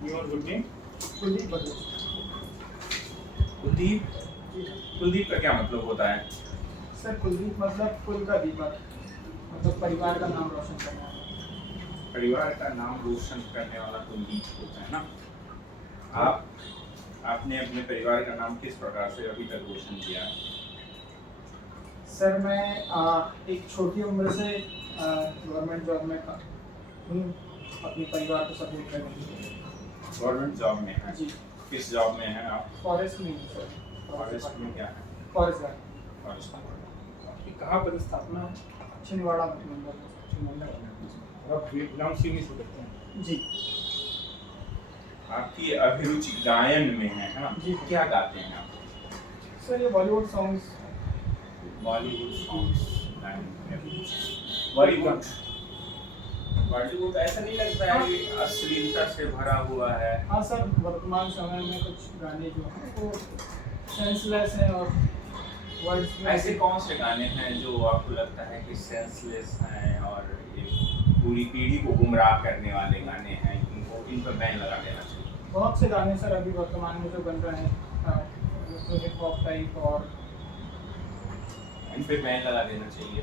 Your good name? Kuldeep Baghel. Kuldeep. Kuldeep का क्या मतलब होता है? सर कुलदीप मतलब कुल का दीपक, मतलब परिवार का नाम रोशन करने वाला। परिवार का नाम रोशन करने वाला कुलदीप होता है ना। आप आपने अपने परिवार का नाम किस प्रकार से अभी तक रोशन किया है? सर मैं एक छोटी उम्र से गवर्नमेंट जॉब में हूँ, अपने परिवार को सपोर्ट करने के लिए। गवर्नमेंट जॉब में है? जी। किस जॉब में है आप? फॉरेस्ट में हूँ सर। फॉरेस्ट में क्या है? Forest guard. फॉरेस्ट में। आपकी कहाँ पर स्थापना है? छिंदवाड़ा मंडल। आप वियतनाम से ही करते हैं? जी। आपकी अभिरुचि गायन में है ना? जी। क्या गाते हैं आप? सर ये बॉलीवुड सॉन्ग्स। बॉलीवुड सॉन्ग्स गायन में। बॉलीवुड बॉलीवुड ऐसा नहीं लगता है कि अश्लीलता से भरा हुआ है? हाँ सर, वर्तमान समय में कुछ गाने जो हैं वो सेंसलेस हैं और वर्ड्स में ऐसे कौन से गाने हैं जो आपको लगता है कि सेंसलेस हैं और ये पूरी पीढ़ी को गुमराह करने वाले गाने हैं, इनको इन पर बैन लगा देना चाहिए? बहुत से गाने सर अभी वर्तमान में जो बन रहे हैं जो हिप हॉप टाइप, और इन पे बैन लगा देना चाहिए।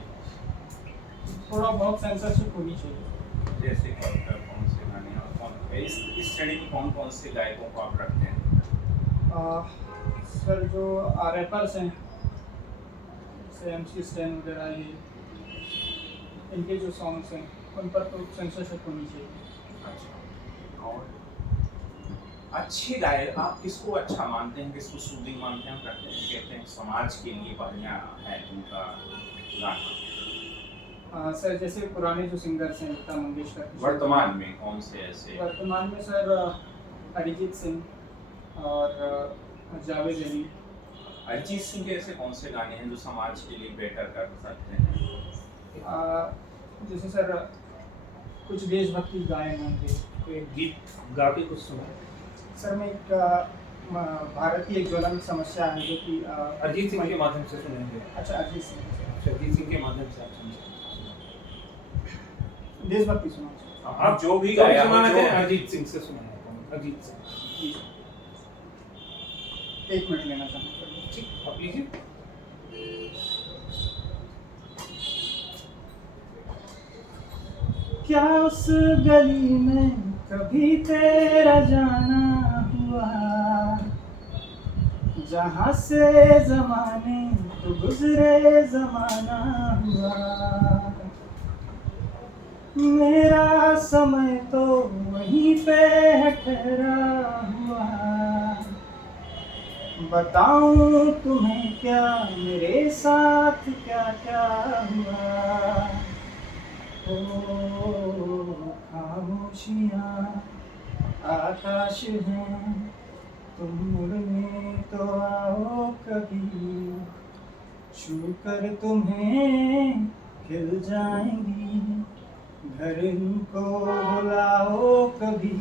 थोड़ा बहुत सेंसरशिप होनी चाहिए। जैसे कौन से गाने और कौन इस श्रेणी में कौन कौन से गायकों को आप रखते हैं? सर जो रैपर्स हैं जैसे MC स्टैन वगैरह, ये इनके जो सॉन्ग्स हैं उन पर तो सेंसरशिप होनी चाहिए। अच्छा। और अच्छे गायक आप किसको अच्छा मानते हैं, किसको सूदिंग मानते हैं? कहते हैं समाज के लिए बढ़िया है उनका गाना। सर जैसे पुराने जो सिंगर्स हैं लता मंगेशकर। वर्तमान में कौन से ऐसे? वर्तमान में सर अरिजीत सिंह और जावेद अली। अरिजीत सिंह के ऐसे कौन से गाने हैं जो समाज के लिए बेटर कर सकते हैं? जैसे सर कुछ देशभक्ति गायन होंगे। कोई गीत गा के कुछ सुना? सर मैं एक भारत की एक ज्वलंत समस्या है जो कि अरिजीत सिंह के माध्यम से सुनेंगे। अच्छा, अरिजीत सिंह। अरिजीत सिंह के माध्यम से आप सुनेंगे। देशभक्ति सुना। आप जो भी गाया गाया थे अरिजीत सिंह से सुनाया। अरिजीत सिंह। 1 मिनट लेना चाहूँगा। ठीक, आप लीजिए। क्या उस गली में कभी तेरा जाना हुआ, जहाँ से जमाने तो गुजरे जमाना हुआ। मेरा समय तो वहीं पे है ठहरा हुआ। बताऊं तुम्हें क्या मेरे साथ क्या क्या हुआ। ओ खामोशियाँ आकाश हैं, तुम उड़ने तो आओ कभी, छू कर तुम्हें खिल जाएंगी, घर को बुलाओ कभी।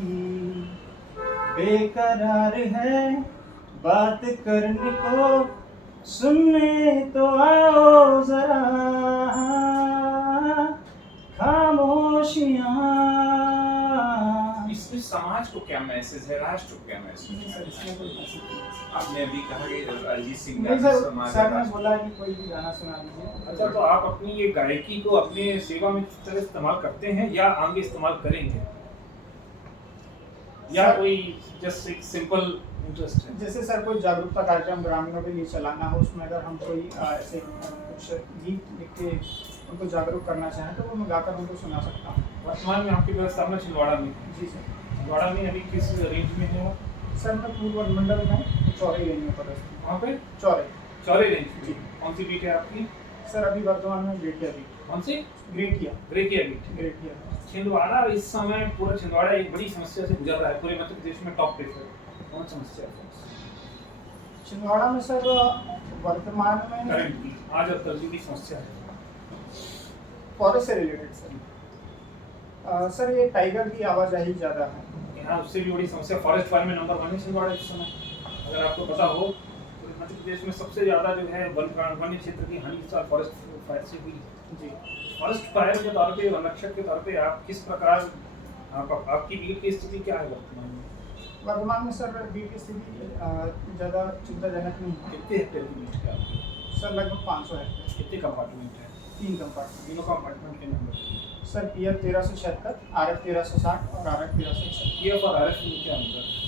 बेकरार है बात करने को, सुनने तो आओ जरा, खामोशियाँ। इसमें समाज को क्या मैसेज है, राष्ट्र को क्या मैसेज है? सर इसमें कोई मैसेज नहीं है। आपने अभी कहा कि अरिजीत सिंह नहीं गाना सर, समाज सर ने राष्ट्र। बोला कि कोई भी गाना सुना दीजिए। अच्छा, तो आप अपनी ये गायकी को अपने सेवा में किस तरह इस्तेमाल करते हैं या आगे इस्तेमाल करेंगे, या कोई जस्ट एक सिंपल इंटरेस्ट है? जैसे सर कोई जागरूकता कार्यक्रम ग्रामीणों के लिए चलाना हो, उसमें अगर हम कोई ऐसे कुछ गीत लिख के उनको जागरूक करना चाहें तो वो मैं गाकर उनको सुना सकता हूँ। वर्तमान में आपकी व्यवस्था में छिंदवाड़ा में? जी सर। छिंदवाड़ा में अभी किस रेंज में है वो? सर मैं पूर्व मंडल में चौरे रेंज में पड़ता हूँ। वहाँ पे चौरे। चौरे रेंज। जी। कौन सी बीट है आपकी? सर अभी वर्तमान में ग्रेटिया बीट। कौन सी? Gratia. Gratia beat. Gratia. Chhindwara इस समय, पूरा छिंदवाड़ा एक बड़ी समस्या से गुजर रहा है, पूरे मध्य प्रदेश में टॉप पे है। कौन समस्या है छिंदवाड़ा में सर वर्तमान में करंटली आज और कल की समस्या है? फॉरेस्ट से रिलेटेड सर। सर ये टाइगर की आवाजाही ज़्यादा है यहाँ। उससे भी बड़ी समस्या फॉरेस्ट फायर में नंबर 1 है छिंदवाड़ा इस समय। अगर आपको पता हो, पूरे मध्य प्रदेश में सबसे ज़्यादा जो है वन्य क्षेत्र की हानि इस साल फॉरेस्ट फायर से हुई जी। फॉरेस्ट फायर के तौर पे, वन रक्षक के तौर पे आप किस प्रकार, आपकी बीट की स्थिति क्या है वर्तमान में? वर्तमान में सर बीट की स्थिति ज़्यादा चिंताजनक नहीं है। कितने हेक्टेयर की बीट है आपकी? सर लगभग 500 हेक्टेयर, कितने कंपार्टमेंट है? 3 कंपार्टमेंट। तीनों कंपार्टमेंट के नंबर बताइए। सर PF 1376, RF 1360 और RF 1361। पीएफ और आरएफ में क्या अंतर है?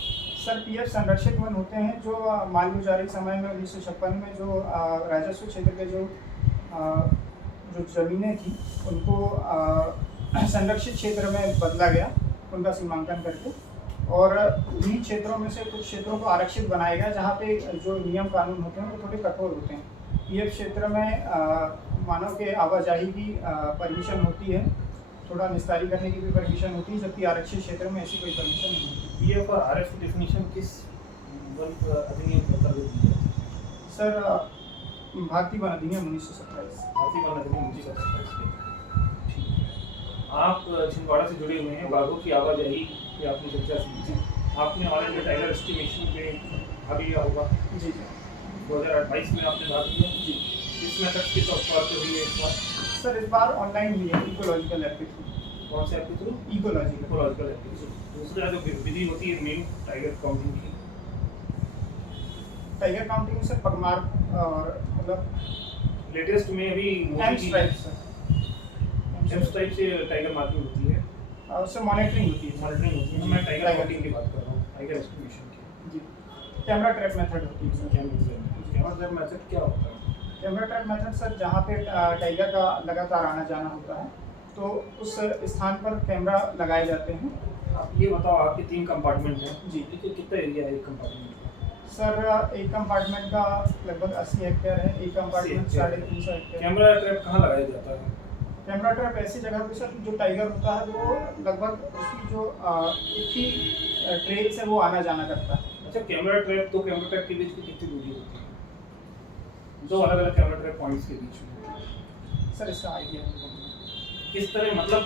सर PF संरक्षित वन होते हैं जो मालगुजारी समय में 1956 में जो राजस्व क्षेत्र के जो ज़मीनें थी उनको संरक्षित क्षेत्र में बदला गया उनका सीमांकन करके, और उन्हीं क्षेत्रों में से कुछ क्षेत्रों को आरक्षित बनाया गया जहाँ पे जो नियम कानून होते हैं वो थोड़े कठोर होते हैं। PF क्षेत्र में मानव के आवाजाही की परमिशन होती है, थोड़ा निस्तारी करने की भी परमिशन होती है, जबकि आरक्षित क्षेत्र में ऐसी कोई परमिशन नहीं होती। पीएफ और आरएफ की डेफिनेशन किस वन अधिनियम के अंतर्गत दी जाती है? सर भारतीय वन अधिनियम 1927। भारतीय वन अधिनियम 1927 के। ठीक है। आप छिंदवाड़ा से जुड़े हुए हैं, बाघों की आवाजाही की आपने चर्चा की थी। आपने ऑल इंडिया टाइगर एस्टिमेशन पे भाग लिया होगा। जी 2028 में आपने भाग लिया जी। किस मेथड के तौर पे हुई है इस बार? सर इस बार ऑनलाइन हुई है, इकोलॉजिकल ऐप के थ्रू। कौन से ऐप के थ्रू? इकोलॉजिकल ऐप के थ्रू। दूसरा जो विधि होती है मेन टाइगर काउंटिंग की, टाइगर काउंटिंग से पगमार और मतलब लेटेस्ट में अभी M stripe sir, M stripe से टाइगर मार्किंग होती है और उससे मॉनिटरिंग होती है। मॉनिटरिंग होती है। मैं टाइगर काउंटिंग की बात कर रहा हूँ, टाइगर एस्टिमेशन की। जी कैमरा ट्रैप मेथड होती है सर। कैमरा ट्रैप मेथड क्या होता है? कैमरा ट्रैप मेथड सर जहाँ पे टाइगर का लगातार आना जाना होता है तो उस स्थान पर कैमरा लगाए जाते हैं। आप ये बताओ, आपके 3 कंपार्टमेंट हैं जी। ठीक है, कितना एरिया है एक कंपार्टमेंट का? सर एक कंपार्टमेंट का लगभग 80 हेक्टेयर है, एक कंपार्टमेंट 350 हेक्टेयर। कैमरा ट्रैप कहाँ लगाया जाता है? कैमरा ट्रैप ऐसी जगह पे सर जो टाइगर होता है वो लगभग उसकी जो एक ही ट्रेल से वो आना जाना करता है। अच्छा, कैमरा ट्रैप तो कैमरा ट्रैप के बीच की कितनी दूरी होती है? 2 अलग अलग कैमरा ट्रैप पॉइंट्स के बीच में। सर इसका आइडिया किस तरह, मतलब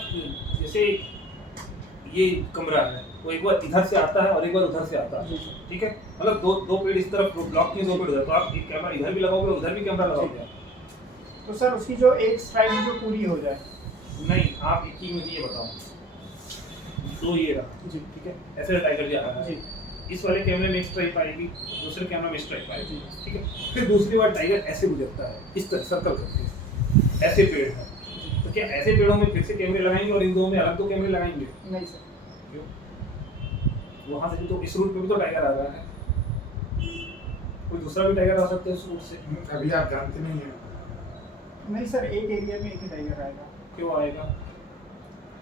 जैसे ये कमरा है वो एक बार इधर से आता है और एक बार उधर से आता है, ठीक है, मतलब दो पेड़ इस तरफ ब्लॉक किए, 2 पेड़ उधर, तो आप एक कैमरा इधर भी लगाओगे उधर भी कैमरा लगाओगे? तो सर उसकी जो एक स्ट्राइक जो पूरी हो जाए। नहीं, आप एक ही मुझे ये बताओ, 2 ये रहा जी ठीक है, ऐसे टाइगर जा रहा है जी इस वाले कैमरे में एक स्ट्राइक आएगी, दूसरे कैमरा में स्ट्राइक आएगी, जी। ठीक है, फिर दूसरी बार टाइगर ऐसे गुजरता है इस तरह सर्कल करके, ऐसे पेड़ है, तो क्या ऐसे पेड़ों में फिर से कैमरे लगाएंगे और इन 2 में अलग 2 कैमरे लगाएंगे? नहीं सर, क्यों? वहाँ से तो इस रूट पे भी तो टाइगर आ रहा है, कोई दूसरा भी टाइगर आ सकता है इस रूट से। अभी आप जानते नहीं हैं। नहीं सर, एक एरिया में एक ही टाइगर आएगा। क्यों आएगा?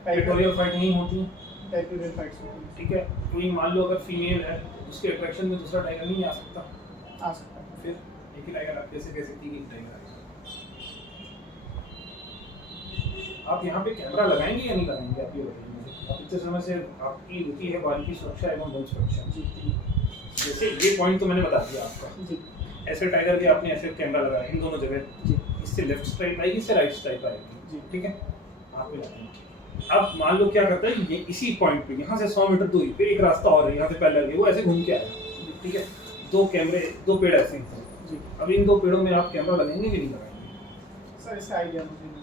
टेरिटोरियल फाइट नहीं होती, टेरिटोरियल फाइट्स होती है। ठीक है, कोई मान लो अगर फीमेल है उसके अट्रैक्शन में दूसरा टाइगर नहीं आ सकता, आ सकता है। फिर एक ही टाइगर आप कैसे कह सकती है कि एक टाइगर आएगा? आप यहाँ पे कैमरा लगाएंगे या नहीं लगाएंगे, आप ये बताइए मुझे। आप इतने समय से आपकी रुचि है वन की सुरक्षा एवं वन सुरक्षा, जी जैसे ये पॉइंट तो मैंने बता दिया आपका, जी ऐसे टाइगर के आपने ऐसे कैमरा लगाया इन दोनों जगह, जी इससे लेफ्ट स्ट्राइक आएगी, इससे राइट स्ट्राइक आएगी, जी। ठीक है, आप लगाते हैं। अब मान लो क्या करता है, ये इसी पॉइंट पे यहाँ से 100 मीटर दूरी पे एक रास्ता और है, यहाँ से पहले वो ऐसे घूम के आया, ठीक है, 2 कैमरे 2 पेड़ ऐसे हैं जी। अब इन 2 पेड़ों में आप कैमरा लगाएंगे कि नहीं लगाएंगे? सर इसका आइडिया मुझे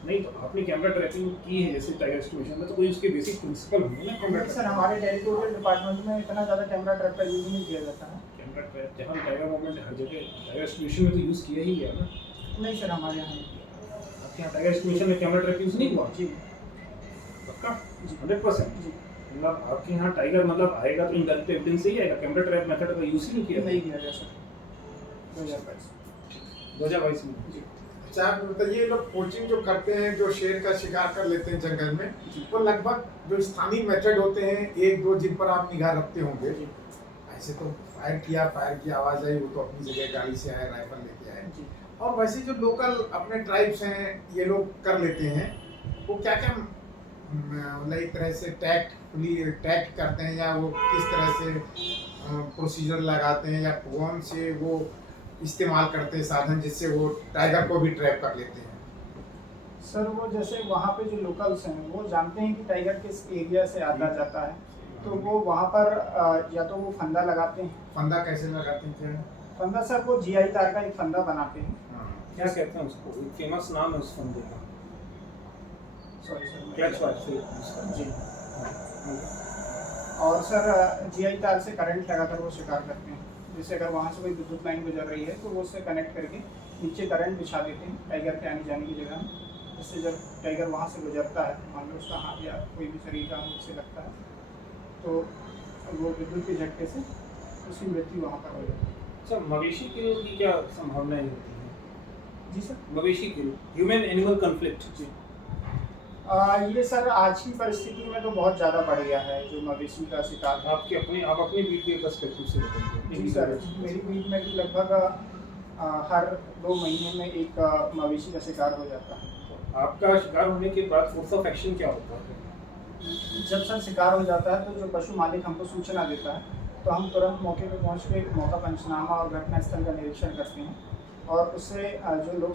नहीं, तो आपने कैमरा ट्रैपिंग की है जैसे टाइगर एस्टिमेशन में, तो कोई उसके बेसिक प्रिंसिपल होंगे ना कैमरा नहीं सर, हमारे टेरिटोरियल डिपार्टमेंट में इतना ज़्यादा कैमरा ट्रैप का यूज नहीं किया जाता है। कैमरा ट्रैप जहाँ टाइगर मूवमेंट हर जगह टाइगर एस्टिमेशन में तो यूज़ किया ही गया ना। नहीं सर, हमारे यहाँ नहीं किया। आपके यहाँ टाइगर एस्टिमेशन में कैमरा ट्रैप यूज़ नहीं हुआ? जी पक्का? जी 100%? जी। मतलब आपके यहाँ टाइगर मतलब आएगा तो इनडायरेक्ट एविडेंस से ही आएगा, कैमरा ट्रैप मेथड का यूज़ ही नहीं किया? नहीं किया गया सर 2022। 2022 में जी अच्छा आप बताइए, लोग पोचिंग जो करते हैं, जो शेर का शिकार कर लेते हैं जंगल में, वो लगभग जो स्थानीय मेथड होते हैं 1-2 जिन पर आप निगाह रखते होंगे, ऐसे तो फायर की आवाज़ आई, वो तो अपनी जगह गाड़ी से आए, राइफल लेके आए, जी। और वैसे जो लोकल अपने ट्राइब्स हैं ये लोग कर लेते हैं, वो क्या क्या मतलब एक तरह से टैक्ट करते हैं, या वो किस तरह से प्रोसीजर लगाते हैं, या कौन से वो इस्तेमाल करते हैं साधन जिससे वो टाइगर को भी ट्रैप कर लेते हैं? सर वो जैसे वहाँ पे जो लोकल्स हैं वो जानते हैं कि टाइगर किस एरिया से आता जाता है, तो वो वहाँ पर या तो वो फंदा लगाते हैं। फंदा कैसे लगाते हैं क्या? फंदा सर वो GI तार का एक फंदा बनाते हैं। क्या कहते हैं उसको, एक फेमस नाम है उस फंदे का, सॉरी सर, क्लच वाइज से जी। और सर जीआई तार से करंट लगाकर वो शिकार करते हैं। जैसे अगर वहाँ से कोई विद्युत लाइन गुजर रही है तो वो उससे कनेक्ट करके नीचे करंट बिछा देते हैं टाइगर के आने जाने की जगह में, जिससे जब टाइगर वहाँ से गुजरता है, मान लो उसका हाथ या कोई भी शरीर का अंग उससे लगता है, तो वो विद्युत के झटके से उसकी मृत्यु वहाँ पर हो जाती है। अच्छा, मवेशी किल की क्या संभावनाएं होती हैं? जी सर। मवेशी किल, ह्यूमन एनिमल कॉन्फ्लिक्ट। जी ये सर आज की परिस्थिति में तो बहुत ज़्यादा बढ़ गया है जो मवेशी का शिकार है। आप अपनी बीट के पर्सपेक्टिव से बताइए। जी सर, मेरी बीट में भी लगभग हर 2 महीने में एक मवेशी का शिकार हो जाता है। आपका शिकार होने के बाद कोर्स ऑफ एक्शन क्या होता है? जब सर शिकार हो जाता है तो जो पशु मालिक हमको सूचना देता है तो हम तुरंत मौके पर पहुंच के मौका पंचनामा और घटनास्थल का निरीक्षण करते हैं और उससे जो लोक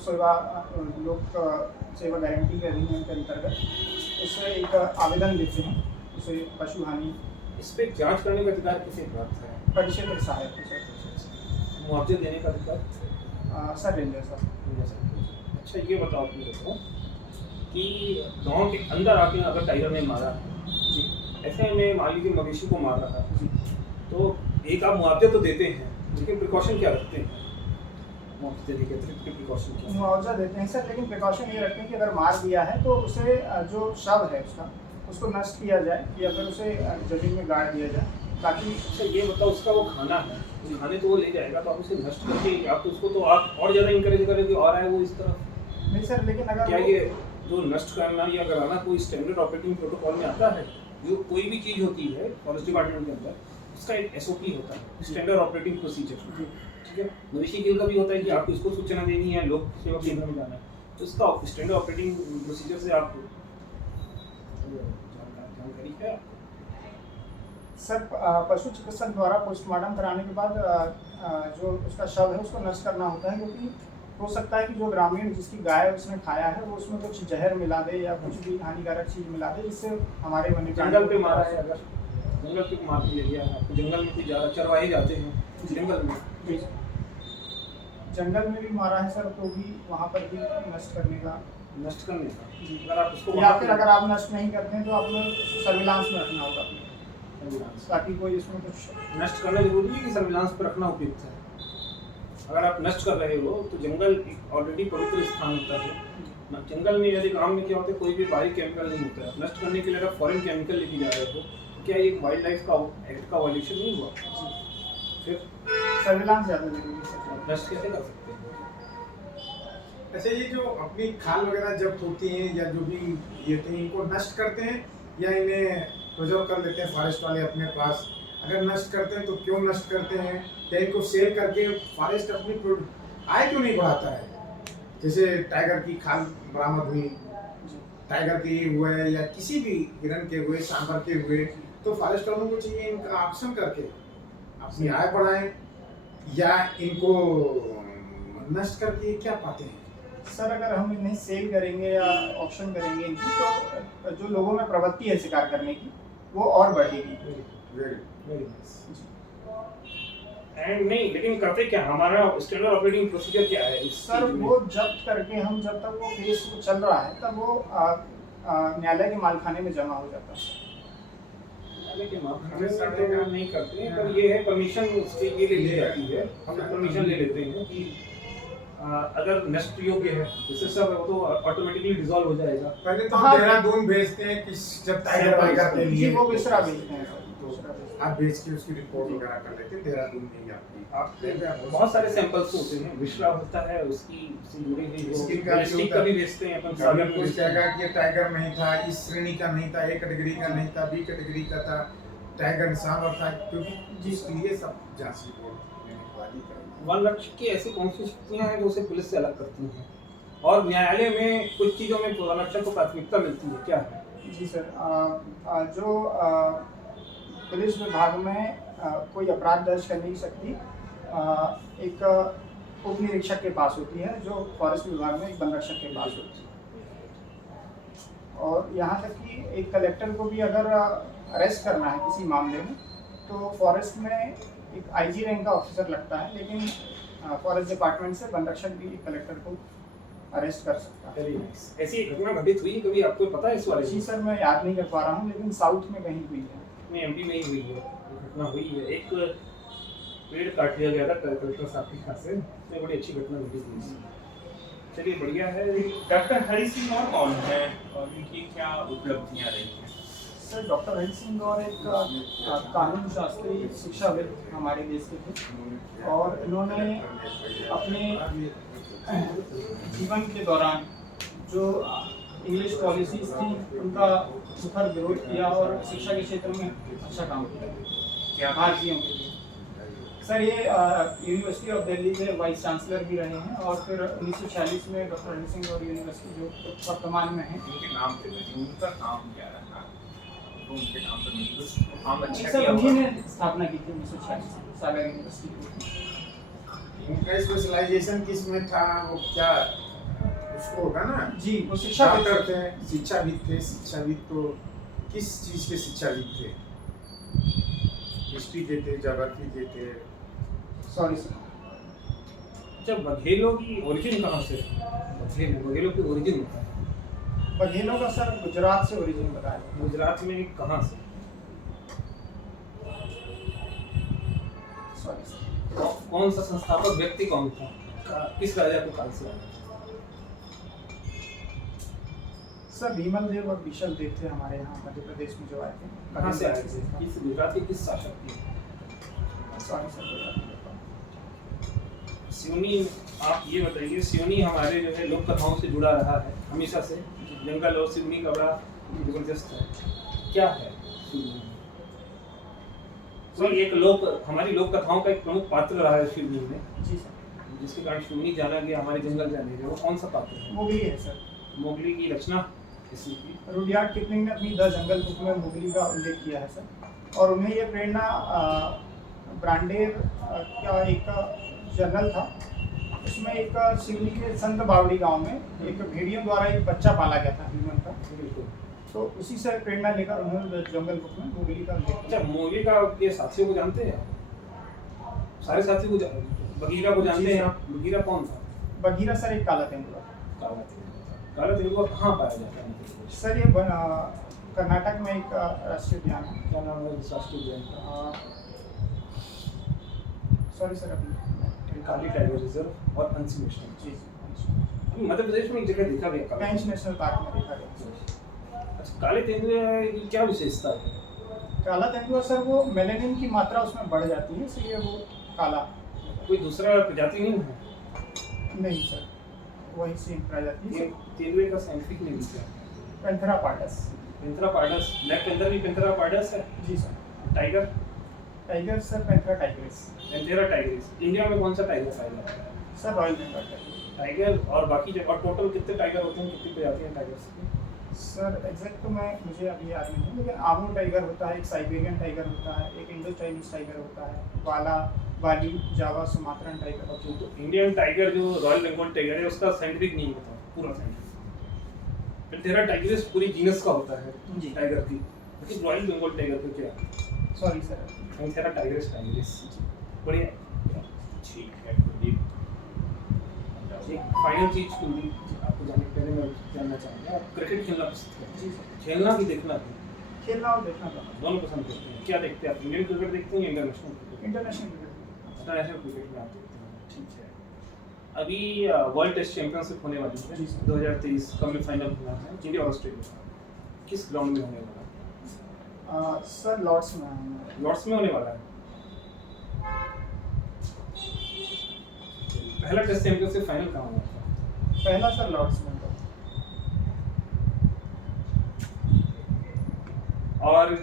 सेवा गारंटी के अधिनियम के अंतर्गत उससे एक आवेदन देते हैं, उसे पशु हानि इस पे जांच करने का अधिकार किसे प्राप्त है? परिषद सहायक है सर। मुआवजे देने का अधिकार सर रेंजर सर। अच्छा, ये बताओ आप मेरे को कि गांव के अंदर आके अगर टाइगर ने मारा है, जी ऐसे में मान लीजिए मवेशी को मार रहा है, जी तो एक आप मुआवजा तो देते हैं, लेकिन प्रिकॉशन क्या रखते हैं? मुआवजे देने के अतिरिक्त प्रिकॉशन क्या? मुआवजा देते हैं सर, लेकिन प्रिकॉशन ये रखते हैं कि अगर मार दिया है तो उसे जो शव है उसको नष्ट किया जाए या फिर उसे जमीन में गाड़ दिया जाए ताकि। अच्छा, ये बताओ, उसका वो खाना है, उस खाने तो वो ले जाएगा, तो आप उसे नष्ट करके आप तो उसको तो आप और ज़्यादा इंकरेज करेंगे और आए वो इस तरफ। नहीं सर, लेकिन अगर क्या ये जो नष्ट करना या कराना कोई स्टैंडर्ड ऑपरेटिंग प्रोटोकॉल में आता है? जो कोई भी चीज़ होती है फॉरेस्ट डिपार्टमेंट के अंदर, उसका एक एसओपी होता है, स्टैंडर्ड ऑपरेटिंग प्रोसीजर। ठीक है, मवेशी किल का भी होता है कि आपको इसको सूचना देनी है, लोक सेवा केंद्र में जाना है, तो इसका स्टैंडर्ड ऑपरेटिंग प्रोसीजर से आप जानकारी है? सर पशु चिकित्सक द्वारा पोस्टमार्टम कराने के बाद जो उसका शव है उसको नष्ट करना होता है, क्योंकि हो सकता है कि जो ग्रामीण जिसकी गाय उसने खाया है वो उसमें कुछ जहर मिला दे या कुछ भी हानिकारक चीज़ मिला दे जिससे हमारे वन्य जंगल पे मारा है, अगर जंगल पे मार के ले गया है, आपको जंगल में कोई ज़्यादा चरवाहे जाते हैं जंगल में, जी जंगल में भी मारा है सर तो भी वहाँ पर भी नष्ट करने का। नष्ट करने का। जी अगर आप उसको या फिर अगर आप नष्ट नहीं करते हैं तो आप सर्विलांस में रखना होगा ताकि कोई इसमें कुछ। नष्ट करना जरूरी है कि सर्विलांस पर रखना उपयुक्त है? अगर आप नष्ट कर रहे हो तो जंगल ऑलरेडी पवित्र स्थान होता है। जंगल में यदि काम में क्या होता है, कोई भी बाहरी केमिकल नहीं होता है। नष्ट करने के लिए अगर फॉरेन केमिकल लेके जा रहे हो, क्या ये वाइल्ड लाइफ का एक्ट का वायलेशन नहीं हुआ? फिर सर्विलांस ज़्यादा जरूरी है। नष्ट कैसे कर सकते हैं? अच्छा, ये जो अपनी खाल वगैरह जब्त होती हैं या जो भी ये थे, इनको नष्ट करते हैं या इन्हें प्रिजर्व कर लेते हैं फॉरेस्ट वाले अपने पास? अगर नष्ट करते हैं तो क्यों नष्ट करते हैं? क्या इनको सेल करके फॉरेस्ट अपनी आय क्यों नहीं बढ़ाता है? जैसे टाइगर की खाल बरामद हुई, टाइगर के हुए या किसी भी हिरन के हुए, सांभर के हुए, तो फॉरेस्ट वालों को चाहिए इनका ऑप्शन करके अपनी आय बढ़ाएं या इनको नष्ट करके क्या पाते हैं? सर अगर हम इन्हें सेल करेंगे या ऑप्शन करेंगे इनकी तो जो लोगों में प्रवृत्ति है शिकार करने की वो और बढ़ेगी। Very nice. एंड नहीं, लेकिन करते क्या, हमारा स्टैंडर्ड ऑपरेटिंग प्रोसीजर क्या है इस सर वो जब्त करके हम जब तक वो केस चल रहा है तब वो न्यायालय के मालखाने में जमा हो जाता है। लेकिन तो नहीं करते हैं, पर ये है परमिशन उसके लिए ले ली जाती है। हम परमिशन ले लेते हैं कि अगर नष्ट योग्य है जैसे सब है वो तो ऑटोमेटिकली डिसॉल्व हो जाएगा। पहले तो हम देहरादून भेजते हैं कि जब टाइगर वाइगर के लिए वो विसरा भेजते हैं आप भेज के उसकी रिपोर्ट वगैरह कर लेते हैं देहरादून में आप बहुत सारे सैंपल्स होते हैं, विश्रा होता है उसकी से जुड़ी हुई स्किन का भी भेजते हैं अपन। अगर कुछ कहेगा कि टाइगर नहीं था, इस श्रेणी का नहीं था, ए कैटेगरी का नहीं था, बी कैटेगरी का था, टाइगर निशान और था, क्योंकि जिसके लिए सब जांच रिपोर्ट लेने के बाद ही करेंगे। वन रक्षक की ऐसी कौन सी शक्तियाँ हैं जो उसे पुलिस से अलग करती हैं और न्यायालय में कुछ चीज़ों में वन रक्षक को प्राथमिकता मिलती है, क्या है? जी सर, जो पुलिस विभाग में कोई अपराध दर्ज करने की शक्ति एक उप निरीक्षक के पास होती है, जो फॉरेस्ट विभाग में एक वन रक्षक के पास होती है। और यहाँ तक कि एक कलेक्टर को भी अगर अरेस्ट करना है किसी मामले में तो फॉरेस्ट में एक आईजी रैंक का ऑफिसर लगता है, लेकिन फॉरेस्ट डिपार्टमेंट से वन रक्षक भी कलेक्टर को अरेस्ट कर सकता है। Very nice. ऐसी घटना घटित हुई कभी, आपको पता है इस बारे जी में? सर मैं याद नहीं कर पा रहा हूँ, लेकिन साउथ में कहीं हुई है। अपने एमपी में ही हुई है, घटना हुई है। एक पेड़ काट दिया गया था कलेक्टर साहब के यहाँ से, उसमें बड़ी अच्छी घटना घटी थी। चलिए बढ़िया है। डॉक्टर हरि सिंह और कौन है और इनकी क्या उपलब्धियां रही हैं? सर डॉक्टर हरि सिंह और एक कानून शास्त्री शिक्षाविद हमारे देश के थे, और इन्होंने अपने जीवन के दौरान जो इंग्लिश पॉलिसीज थी उनका मुखर विरोध किया और शिक्षा के क्षेत्र में अच्छा काम किया क्या भारतीयों के लिए। सर ये यूनिवर्सिटी ऑफ दिल्ली के वाइस चांसलर भी रहे हैं, और फिर 1946 में डॉक्टर हरि सिंह और यूनिवर्सिटी जो वर्तमान में है। उनके नाम पे नहीं, उनका काम क्या रहा? तो उनके नाम पे नहीं, कुछ काम अच्छा सर किया उन्हीं होगा। ने स्थापना की थी 1946 में सागर यूनिवर्सिटी की। उनका स्पेशलाइजेशन किस में था, वो क्या उसको होगा ना, जी वो शिक्षा डॉक्टर थे, शिक्षाविद थे। शिक्षाविद तो किस चीज के शिक्षाविद थे? हिस्ट्री के थे, ज्योग्राफी के थे? Sorry sir. अच्छा, बघेलों की ओरिजिन कहाँ से है? बघेलों की ओरिजिन बघेलों का सर गुजरात से ओरिजिन बताया। गुजरात में कहाँ से? Sorry sir. कौन सा संस्थापक व्यक्ति कौन था? किस राजा के काल से आया? सर भीमल देव और विशल देव थे हमारे यहाँ मध्य प्रदेश में जो आए थे। कहाँ से आए थे? किस गुजरात के किस शासक थे? Sorry sir. सिवनी, आप ये बताइए, सिवनी हमारे जो है लोक कथाओं से जुड़ा रहा है हमेशा से। जंगल और सिवनी का बड़ा जबरदस्त है। क्या है सिवनी? तो एक हमारी लोक कथाओं का एक प्रमुख पात्र रहा है सिवनी में, जी सर। जिसके कारण सिवनी जाना गया, हमारे जंगल जाने गया। वो कौन सा पात्र है? मोगली है सर। मोगली की रचना किसने की? रुडयार्ड किपलिंग ने अपनी द जंगल बुक में मोगली का उल्लेख किया है सर, और उन्हें ये प्रेरणा ब्रांडेर का एक जर्नल था, उसमें एक सिवनी के संत बावड़ी गांव में एक भेड़ियों द्वारा एक बच्चा पाला गया था ह्यूमन का, तो उसी से प्रेरणा लेकर उन्होंने जंगल बुक में मोगली का उल्लेख अच्छा, किया। मोगली का के साथियों को जानते हैं? सारे साथियों को बगीरा को जानते हैं आप? बगीरा कौन था? बघीरा सर एक काला तेंदुआ। काला तेंदुआ कहाँ पाया जाता है? सर ये कर्नाटक में एक राष्ट्रीय उद्यान है। क्या नाम है इस राष्ट्रीय उद्यान का? सॉरी सर अभी काली टाइगर रिजर्व और अंसी नेशनल। जी मध्य प्रदेश में एक जगह देखा गया काला पेंच नेशनल पार्क में देखा गया। अच्छा, काले तेंदुए की क्या विशेषता है? काला तेंदुआ सर वो मेलेनिन की मात्रा उसमें बढ़ जाती है, इसलिए वो काला। कोई दूसरा प्रजाति नहीं है? नहीं सर, वही सेम प्रजाति ये है। तेंदुए का साइंटिफिक नेम क्या है? Panthera pardus. Panthera pardus. Black panther भी पेंथेरा पार्डस है? जी sir. Tiger? Tiger sir panthera tigris. Panthera tigris. India में कौन सा टाइगर पाया जाता है? Sir royal Bengal tiger. Tiger और बाकी और टोटल कितने टाइगर होते हैं, कितनी प्रजातियां टाइगर्स की? सर एग्जैक्ट तो मुझे अभी याद नहीं है, लेकिन आमू टाइगर होता है, एक साइबेरियन टाइगर होता है, एक इंडो चाइनीज टाइगर होता है, बाली जावा सुमात्रन टाइगर होता है। तो इंडियन टाइगर जो रॉयल बंगाल टाइगर है उसका साइंटिफिक नेम बताओ, पूरा साइंटिफिक। पेंथेरा टाइग्रिस पूरी जीनस का होता है जी। टाइगर की, लेकिन रॉयल बंगाल टाइगर का क्या? Sorry sir. Panthera Tigris. बढ़िया। ठीक है कुलदीप। एक फाइनल चीज कुलदीप, आपको जाने के पहले मैं जानना चाहूँगा, आप क्रिकेट खेलना पसंद करते जी हैं? सर। खेलना भी देखना भी? खेलना और देखना पसंद। दोनों पसंद करते हैं। क्या देखते हैं आप? इंडियन क्रिकेट देखते हैं या international cricket? International cricket. International cricket में आप देखते हैं। ठीक है। अभी वर्ल्ड टेस्ट चैंपियनशिप होने वाली है जी सर। 2023 का में फाइनल होना है इंडिया और ऑस्ट्रेलिया। किस ग्राउंड में होने वाला है? सर लॉर्ड्स में है। लॉर्ड्स में होने वाला है। पहला टेस्ट चैंपियनशिप फाइनल कहाँ हुआ था? पहला सर लॉर्ड्स में था। और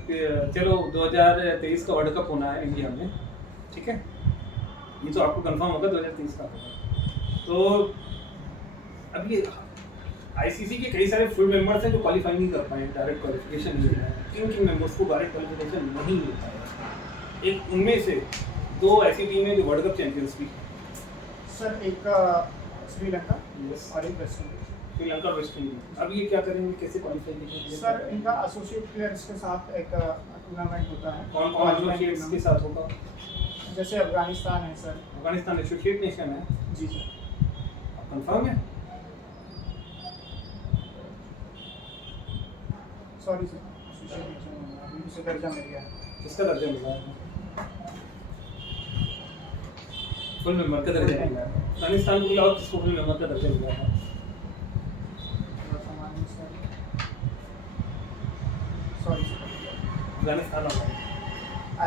चलो 2023 का वर्ल्ड कप होना है इंडिया में, ठीक है? ये तो आपको कंफर्म होगा 2023 का होगा। तो अभी आईसीसी के कई सारे फुल मेंबर्स हैं जो क्वालिफाई नहीं कर पाए, डायरेक्ट क्वालिफिकेशन नहीं मिला है। किन मेंबर्स को डायरेक्ट क्वालिफिकेशन नहीं मिल पाया? एक उनमें से दो ऐसी टीमें जो वर्ल्ड कप चैंपियंस भी हैं। सर एक श्रीलंका यस, और एक वेस्ट इंडीज। श्रीलंका और वेस्ट इंडीज। अब ये क्या करेंगे, कैसे क्वालिफाई करेंगे? सर इनका एसोसिएट प्लेयर्स के साथ एक टूर्नामेंट होता है। कौन कौन एसोसिएट्स के साथ होगा? जैसे अफगानिस्तान है सर। अफगानिस्तान एसोसिएट नेशन है। जी सर। आप कंफर्म है? सॉरी सर, एसोसिएट नेशन उसे दर्जा मिल गया। किसका दर्जा मिला है? फुल मेंबर का दर्जा मिला है। अफगानिस्तान को मिला और किसको फुल मेंबर का दर्जा मिला है? वर्तमान सर, सॉरी अफगानिस्तान और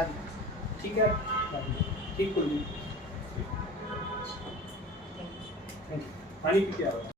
आज ठीक है, ठीक कुलदीप, थैंक यू। पानी पी के आओ।